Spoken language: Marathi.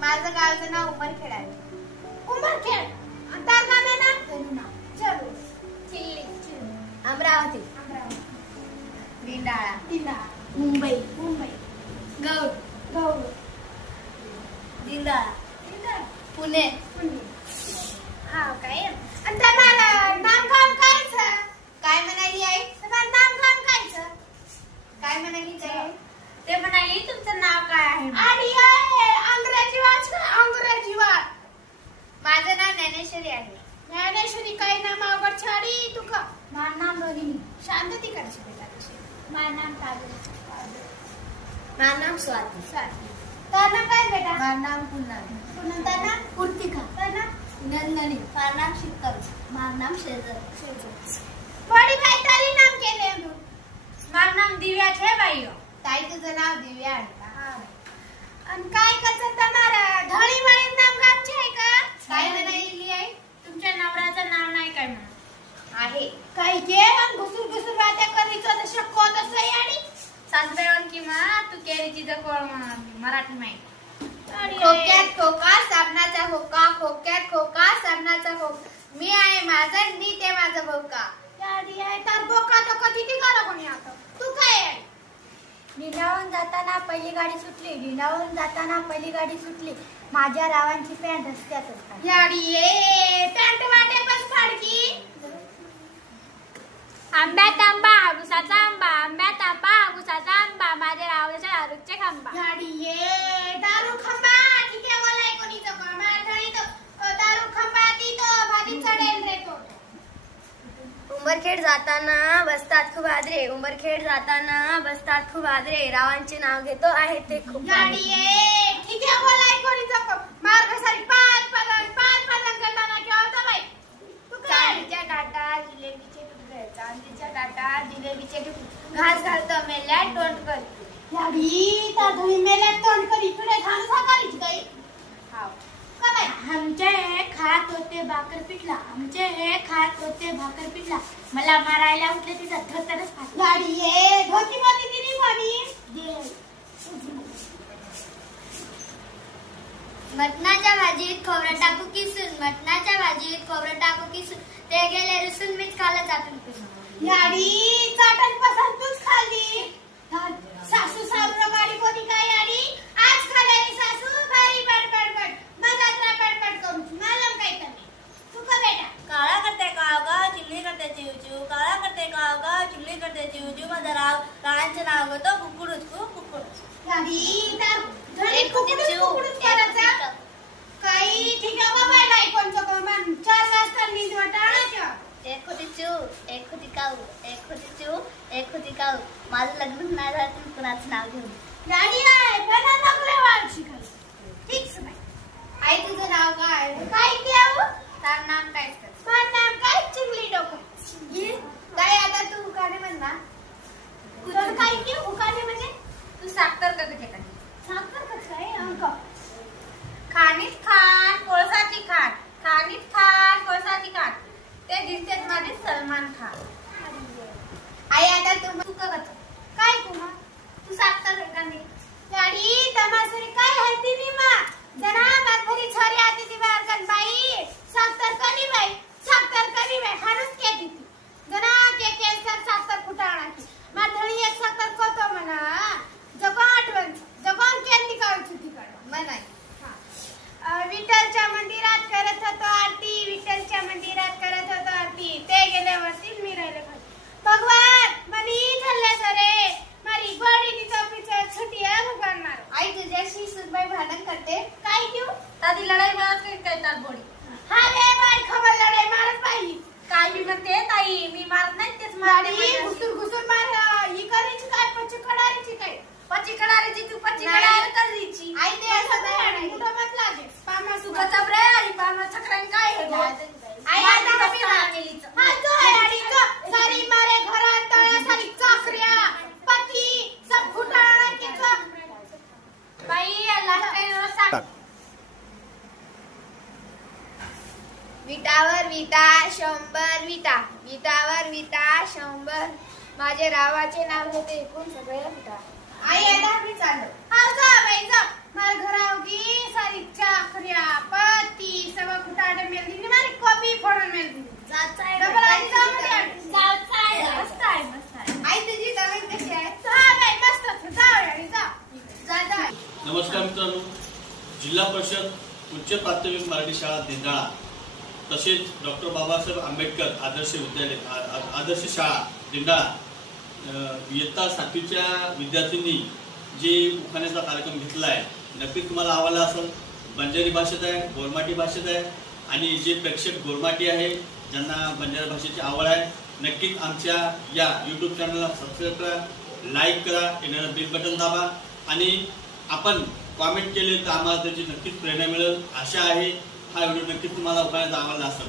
माझं गावचं नाव उमरखेड आहे. उमरखेड अंतर गाव आहे ना. चलो चिल्ली अमरावती दिंडाळा मुंबई गौड दिंडाळा पुणे. हा काय आणि तुम्हाला नाम काम कायचं काय म्हणाली आई. तुम्हाला नाम काम कायचं काय म्हणाली ते म्हणाली तुमचं नाव काय आहे. आणि अंग्रेजी वाच. माझं नाव ज्ञानेश्वरी आहे. ज्ञानेश्वरी काय नाम अवघड छाडी तुका. माझं नाम रोहिणी. शांतती करशी बेटा. माझं नाम काजल. माझं नाम स्वाती. तर नाम काय बेटा. माझं नाम पुनम. तर नाम पूर्तिका. तर नाम नंदनी. माझं नाम शीतल. माझं नाम शेजल. बड़ी बाई तारी नाम केले. माझं नाम दिव्या छे बाई. ताई तुझं नाव दिव्या आहे का. आणि काय करत तुम्हाला ढळी माळी नाम गावचे आहे का. काय म्हणाली आहे. तुमच्या नवऱ्याचं नाव नाही काय म्हणा आहे काय के. आणि घुसूर बात्या करीचं तर शक्को तसं याडी सासबेवन किंवा तू केरीची जकोळ मराठी माहिती. खोक्यात खोका साबणाचा खोका. खोक्यात खोका साबणाचा खोका. मी आहे माझा मी ते माझा भोका. याडी आहे तर भोका तर कधी ती करा कोणी आता. तू काय आहे. ढिंडावरून जाताना पहिली गाडी सुटली. माझ्या रावांची पॅन्ट रस्त्यातच. याडी पॅन्ट वाटे बस फाडकी. आंब्यात आंबा हागुसाचा आंबा. आंब्यात आंबा हागुसाचा आंबा. माझ्या रावाच्या दारूचे खांबा. याडी दारू खंबा. ठीक आहे बोलाय कोणीचं कोण माझी तो दारू खंबा ती तो भाजी चढेल रे तो. उंबरखेड जाताना बसतात खूप आदरे. उंबरखेड जाताना बसतात खूप आदरे. रावांचे नाव घेतो आहे ते खूप. ठीक आहे बोलाय कोणी जप मार्ग सारी पाच पालन करताना क्या होता बाई. तू चांदीच्या टाटा जिलेबीचे तुकडे. चांदीच्या टाटा जिलेबीचे तुकडे. घास घालतो मेल्या तोंड कर. याडी ता धुई मेल्या तोंड कर. इकडे घास साकारीची काही. हाव आमचे हे खात होते भाकर पिठला. मला मारायला उठले तिथं धोतरच फाटलं. गाडी धोती मध्ये दिली कोणी. मटणाच्या भाजीत खोबरं टाकू किसून. ते गेले रुसून मीच खाल्लं चाटून पिसून. याडी चाटण पसंत तूच खाल्ली. सासू साबरं गाडी कोणी काय याडी. आज खाल्ली सासू भारी बडबड मजात्रा बडबड करून. मालम काय करते तू का बेटा. काळा करते काळगा चिमणी करते चिवचिव. काळा करते काळगा चिमणी करते चिवचिव. माझा रावांचे नाव होतं कुकुडूच. याडी तर घरी कुकुडूच करायचा काही. ठीक आहे बाबा नाही कोणचं कमान 4 वाजता नींद वाटाळायचं. एक होती चिव एक होती काऊ. एक होती चिव एक होती का माझं लग्न नाही झालं तुम्ही कुणाचं नाव घेऊन गाडी आहे बना नकले वाळची काय ठीक आहे आई तुझं नाव काय काय केव तार नाम काय तार नाम काय चिंगली डोकं काय आता तू उकाने म्हण ना तुझं काय की उकाने म्हणजे तू साखर का कधी साखर कसं आहे अंक खाणीत खान कोळसाची खाट खाणीत खान कोळसाची खाट ते दिसतेच माझे सलमान खान आई आता तू काय कुमा तू साखर का नाही गाडी तमासरी काय है ती मा जना बाथरी छोरी आती ती बार कन बाई साखर कनी बाई हानुस के दी जना के सर साखर फुटाणा की माधणी एक साखर कोतो म्हणा जगोन के निकाळची तिकड मनाई विठ्ठलच्या मंदिरात करत होतो आरती विठ्ठलच्या मंदिरात करत होतो आरती ते गेल्यावरती मी राहिले भगवान मनी झाले सरे मारी गोडीनी चौकीचं छुटी आहे भगवान आई तुझ्याशी सुनबाई भांडण करते काय घेऊ दादी लढाई मारत काय तार बोडी हा रे बाई खबर लढाई मारत बाई काय मी म्हणते ताई मी मारत नाही तेच मारते घुसूर मार ही करीची काय पची कडारीची तू पची कडारी करीची आई ते असं नाही मोठं मत लागे पामा सुका चबरे आणि पामा छकरान काय हे आई आता कमी लागेलीच हा तो आडी तो सारी मारे घरात तळ्या सारी चक्रिया पती सब फुटाणा के बाई अल्लाह काय रोसा विटावर विटा 100 विटा विटावर विटा 100 माझे रावाचे नाव होते एकूण सगळ्याला विटा आई आता मी चाललो हा जा बाई जा मार घरावगी सारी चक्रिया पती सब फुटाणे मेलदी मारी कॉपी फोडून मेलदी जाचाय डबल आई जाचाय मस्त आहे आई तुझी तब्येत कशी आहे हा बाई मस्त जा आणि जा नमस्कार मित्रांनो जिल्हा परिषद उच्च प्राथमिक मराठी शाळा दिंडाळा तसेच डॉक्टर बाबासाहेब आंबेडकर आदर्श विद्यालय आदर्श शाळा दिंडाळा इयत्ता 7वीच्या विद्यार्थ्यांनी जे उखाण्याचा कार्यक्रम घेतला आहे नक्कीच तुम्हाला आवडला असेल बंजारी भाषेत आहे गोरमाटी भाषेत आहे आणि जे प्रेक्षक गोरमाटी आहे ज्यांना बंजारी भाषेची आवड आहे नक्कीच आमच्या या YouTube चॅनलला सबस्क्राईब करा लाईक करा येणारं बेल बटन दाबा आणि आपण कॉमेंट केले तर आम्हाला त्याची नक्कीच प्रेरणा मिळेल आशा आहे हा व्हिडिओ नक्कीच तुम्हाला आवडला असेल